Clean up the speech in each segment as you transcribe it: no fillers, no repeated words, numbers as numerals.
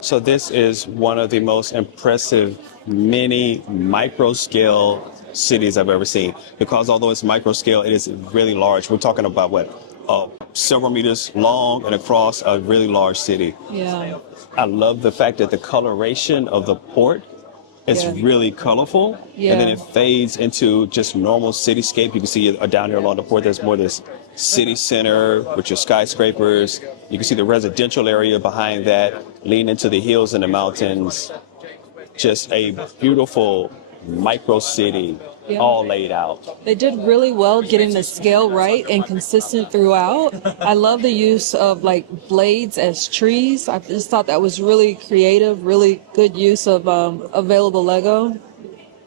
So this is one of the most impressive mini micro scale cities I've ever seen. Because although it's micro scale, it is really large. We're talking about several meters long and across a really large city. Yeah. I love the fact that the coloration of the port is really colorful, and then it fades into just normal cityscape. You can see down here along the port, there's more of this city center with your skyscrapers. You can see the residential area behind that, lean into the hills and the mountains. Just a beautiful micro city, all laid out. They did really well getting the scale right and consistent throughout. I love the use of like blades as trees. I just thought that was really creative, really good use of available Lego.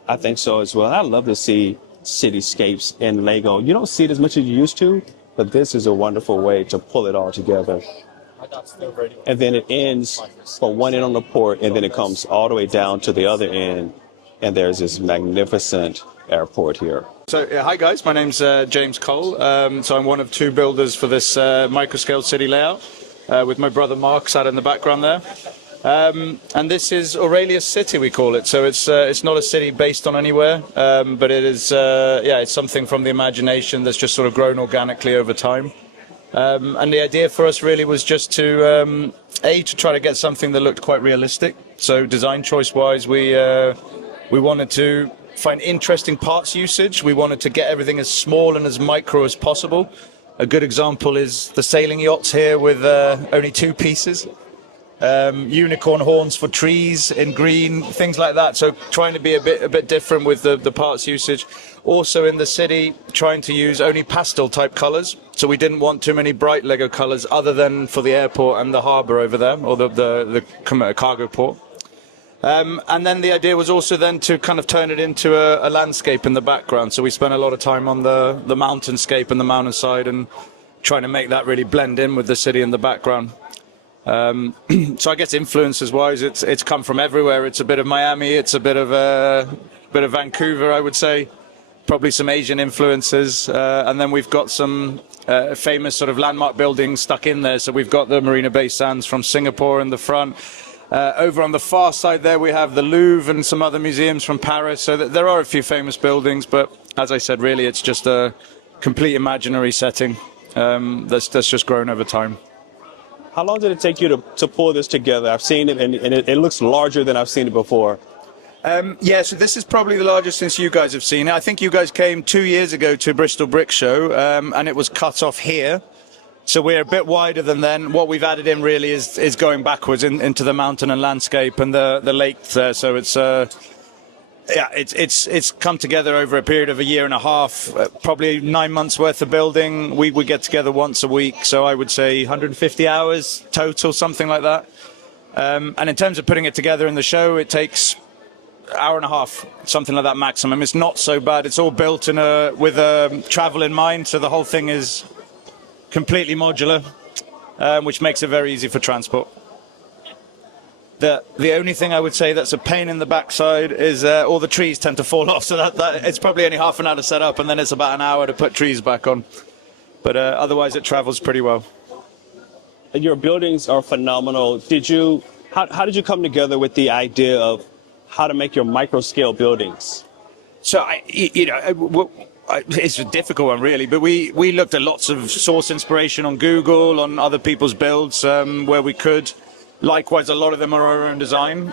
I think so as well. I love to see cityscapes in Lego. You don't see it as much as you used to, but this is a wonderful way to pull it all together. And then it ends from one end on the port, and then it comes all the way down to the other end, and there's this magnificent airport here. So, hi guys, my name's James Cole. So I'm one of two builders for this Microscale city layout with my brother Mark sat in the background there. And this is Aurelius City, we call it. So it's not a city based on anywhere, but it is, it's something from the imagination that's just sort of grown organically over time. And the idea for us really was just to, to try to get something that looked quite realistic. So design choice-wise, we wanted to find interesting parts usage. We wanted to get everything as small and as micro as possible. A good example is the sailing yachts here with only two pieces. Unicorn horns for trees in green, things like that. So trying to be a bit different with the parts usage. Also in the city, trying to use only pastel type colors. So we didn't want too many bright Lego colors other than for the airport and the harbor over there, or the cargo port. And then the idea was also then to kind of turn it into a landscape in the background. So we spent a lot of time on the mountainscape and the mountainside and trying to make that really blend in with the city in the background. So I guess influences wise, it's come from everywhere. It's a bit of Miami, it's a bit of Vancouver, I would say, probably some Asian influences, and then we've got some famous sort of landmark buildings stuck in there. So we've got the Marina Bay Sands from Singapore in the front. Over on the far side there, we have the Louvre and some other museums from Paris. So there are a few famous buildings, but as I said, really, it's just a complete imaginary setting that's just grown over time. How long did it take you to pull this together? I've seen it, and it looks larger than I've seen it before. So this is probably the largest since you guys have seen it. I think you guys came 2 years ago to Bristol Brick Show, and it was cut off here. So we're a bit wider than then. What we've added in really is going backwards into the mountain and landscape and the lake there. So it's come together over a period of a year and a half, probably 9 months worth of building. We get together once a week, so I would say 150 hours total, something like that. And in terms of putting it together in the show, it takes an hour and a half, something like that maximum. It's not so bad. It's all built with travel in mind, so the whole thing is completely modular, which makes it very easy for transport. The only thing I would say that's a pain in the backside is all the trees tend to fall off, so that it's probably only half an hour to set up, and then it's about an hour to put trees back on. But otherwise, it travels pretty well. Your buildings are phenomenal. How did you come together with the idea of how to make your micro-scale buildings? So, it's a difficult one, really, but we looked at lots of source inspiration on Google, on other people's builds where we could. Likewise, a lot of them are our own design.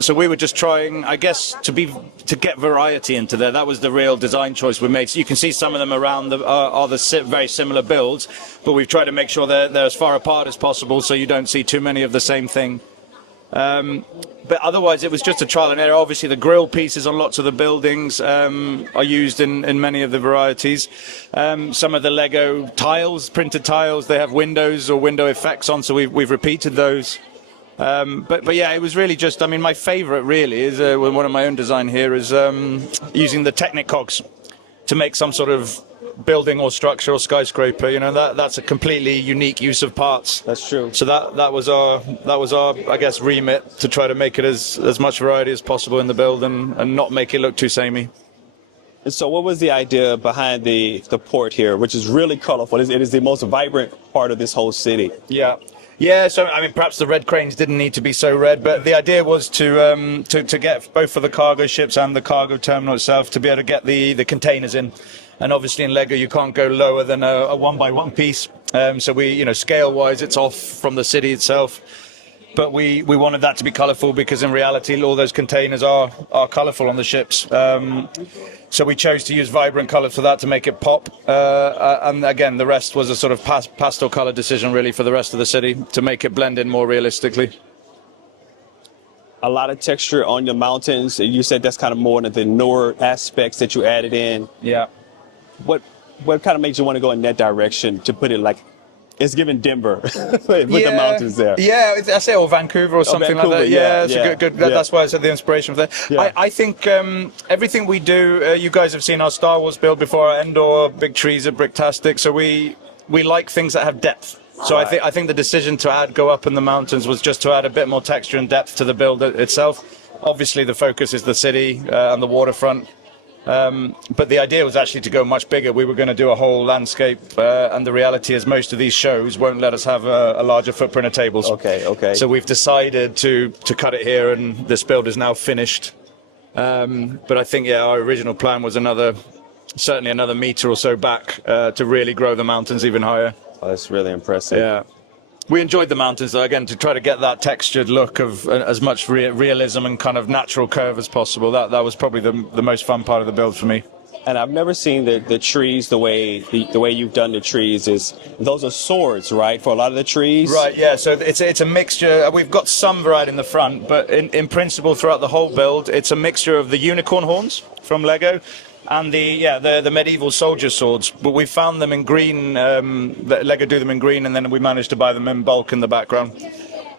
So we were just trying, I guess, to get variety into there. That was the real design choice we made. So you can see some of them around are very similar builds, but we've tried to make sure they're as far apart as possible so you don't see too many of the same thing. But otherwise, it was just a trial and error. Obviously, the grill pieces on lots of the buildings are used in many of the varieties. Some of the Lego tiles, printed tiles, they have windows or window effects on, so we've repeated those. But yeah, it was really just, my favorite really is, one of my own design here is using the Technic cogs to make some sort of building or structure or skyscraper. That's a completely unique use of parts. That's true. So that was our I guess remit, to try to make it as much variety as possible in the build and not make it look too samey. And so what was the idea behind the port here, which is really colorful? It is the most vibrant part of this whole city. Yeah. Yeah, so I mean, perhaps the red cranes didn't need to be so red, but the idea was to get both for the cargo ships and the cargo terminal itself to be able to get the containers in. And obviously in Lego you can't go lower than a 1x1 piece. So we, scale wise, it's off from the city itself. But we wanted that to be colourful because in reality all those containers are colourful on the ships. So we chose to use vibrant colour for that to make it pop. And again, the rest was a sort of pastel colour decision really for the rest of the city to make it blend in more realistically. A lot of texture on your mountains. You said that's kind of more than the newer aspects that you added in. Yeah. What kind of made you want to go in that direction to put it like it's giving Denver with the mountains there? Yeah, I say or Vancouver or something Vancouver, like that. Yeah, it's a good. That's why I said the inspiration for that. Yeah. I think everything we do, you guys have seen our Star Wars build before. Our Endor big trees are bricktastic, so we like things that have depth. So Right. I think the decision to go up in the mountains was just to add a bit more texture and depth to the build itself. Obviously, the focus is the city and the waterfront. But the idea was actually to go much bigger. We were going to do a whole landscape, and the reality is most of these shows won't let us have a larger footprint of tables. Okay. So we've decided to cut it here, and this build is now finished. But I think, our original plan was certainly another meter or so back to really grow the mountains even higher. Oh, that's really impressive. Yeah. We enjoyed the mountains, though, again, to try to get that textured look of as much realism and kind of natural curve as possible. That was probably the most fun part of the build for me. And I've never seen the trees the way you've done the trees. Those are swords, right, for a lot of the trees? Right, yeah, so it's a mixture. We've got some variety in the front, but in principle, throughout the whole build, it's a mixture of the unicorn horns from Lego and the medieval soldier swords. But we found them in green. Lego do them in green, and then we managed to buy them in bulk in the background.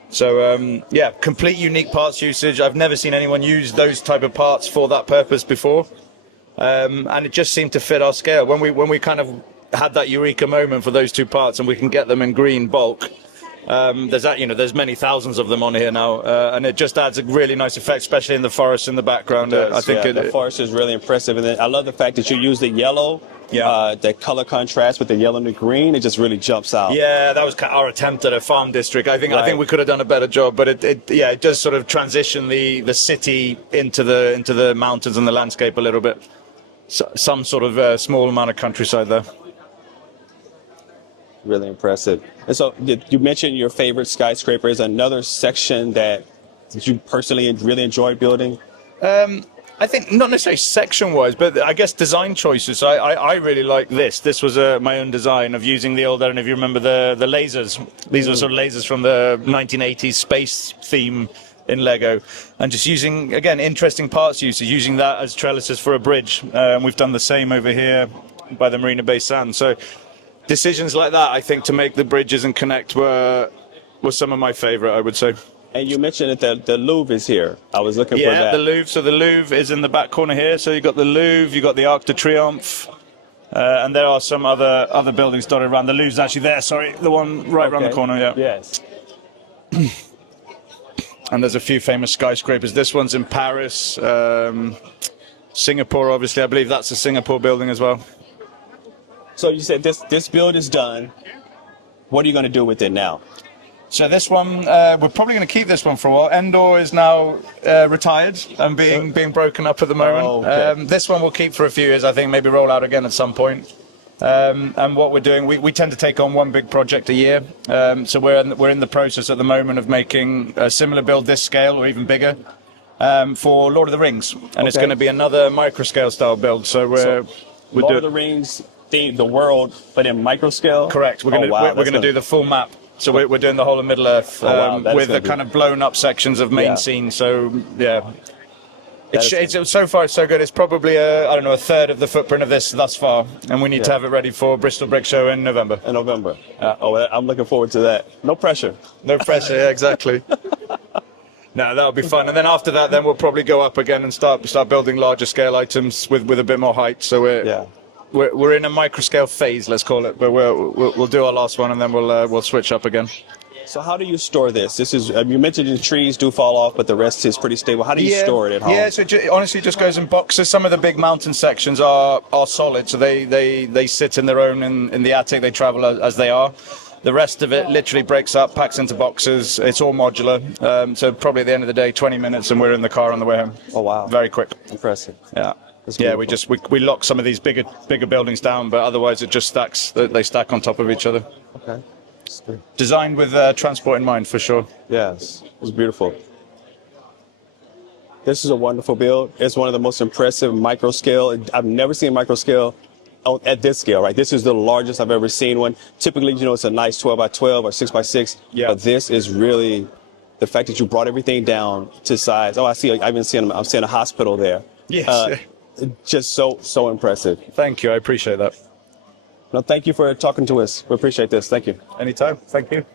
So complete unique parts usage. I've never seen anyone use those type of parts for that purpose before, and it just seemed to fit our scale. When we kind of had that eureka moment for those two parts, and we can get them in green bulk. There's many thousands of them on here now, and it just adds a really nice effect, especially in the forest in the background. I think the forest is really impressive, and then I love the fact that you use the yellow, the color contrast with the yellow and the green. It just really jumps out. Yeah, that was our attempt at a farm district. I think we could have done a better job, but it does sort of transition the city into the mountains and the landscape a little bit. So, some sort of small amount of countryside there. Really impressive. And so you mentioned your favorite skyscraper. Is another section that you personally really enjoyed building? I think not necessarily section-wise, but I guess design choices. So I really like this. This was my own design of using the old, I don't know if you remember the lasers. These were sort of lasers from the 1980s space theme in Lego. And just using, again, interesting parts usage, using that as trellises for a bridge. We've done the same over here by the Marina Bay Sands. So decisions like that, I think, to make the bridges and connect were some of my favorite, I would say. And you mentioned that the Louvre is here. I was looking for that. Yeah, the Louvre. So the Louvre is in the back corner here. So you've got the Louvre, you've got the Arc de Triomphe, and there are some other buildings dotted around. The Louvre's actually there, sorry, the one right around the corner, yeah. Yes. And there's a few famous skyscrapers. This one's in Paris, Singapore, obviously. I believe that's a Singapore building as well. So you said this build is done. What are you going to do with it now? So this one, we're probably going to keep this one for a while. Endor is now retired and being broken up at the moment. Oh, okay. This one we'll keep for a few years, I think, maybe roll out again at some point. And what we're doing, we tend to take on one big project a year. So we're in the process at the moment of making a similar build this scale or even bigger for Lord of the Rings. And it's going to be another Microscale style build. So we're Lord of the Rings theme, the world, but in Microscale? Correct. We're going to do the full map. So we're doing the whole of Middle Earth with the kind of blown up sections of main scene. So yeah, it's so far it's so good. It's probably a third of the footprint of this thus far, and we need to have it ready for Bristol Brick Show in November. I'm looking forward to that. No pressure. No pressure. Yeah, exactly. No, that'll be fun. And then after that, then we'll probably go up again and start building larger scale items with a bit more height. So we're in a Microscale phase, let's call it, but we'll do our last one and then we'll switch up again. So how do you store this? This is you mentioned the trees do fall off, but the rest is pretty stable. How do you store it at home? Yeah, so honestly, it just goes in boxes. Some of the big mountain sections are solid, so they sit in their own in the attic. They travel as they are. The rest of it literally breaks up, packs into boxes. It's all modular. So probably at the end of the day, 20 minutes and we're in the car on the way home. Oh, wow. Very quick. Impressive. Yeah. That's Yeah, beautiful. we lock some of these bigger buildings down, but otherwise it just stacks. They stack on top of each other. Okay. Designed with transport in mind, for sure. Yes, it's beautiful. This is a wonderful build. It's one of the most impressive microscale. I've never seen microscale at this scale, right? This is the largest I've ever seen one. Typically, it's a nice 12 by 12 or 6 by 6. Yeah. But this is really the fact that you brought everything down to size. Oh, I see. I'm seeing a hospital there. Yes. Just so impressive. Thank you. I appreciate that. No, thank you for talking to us. We appreciate this. Thank you. Anytime. Thank you.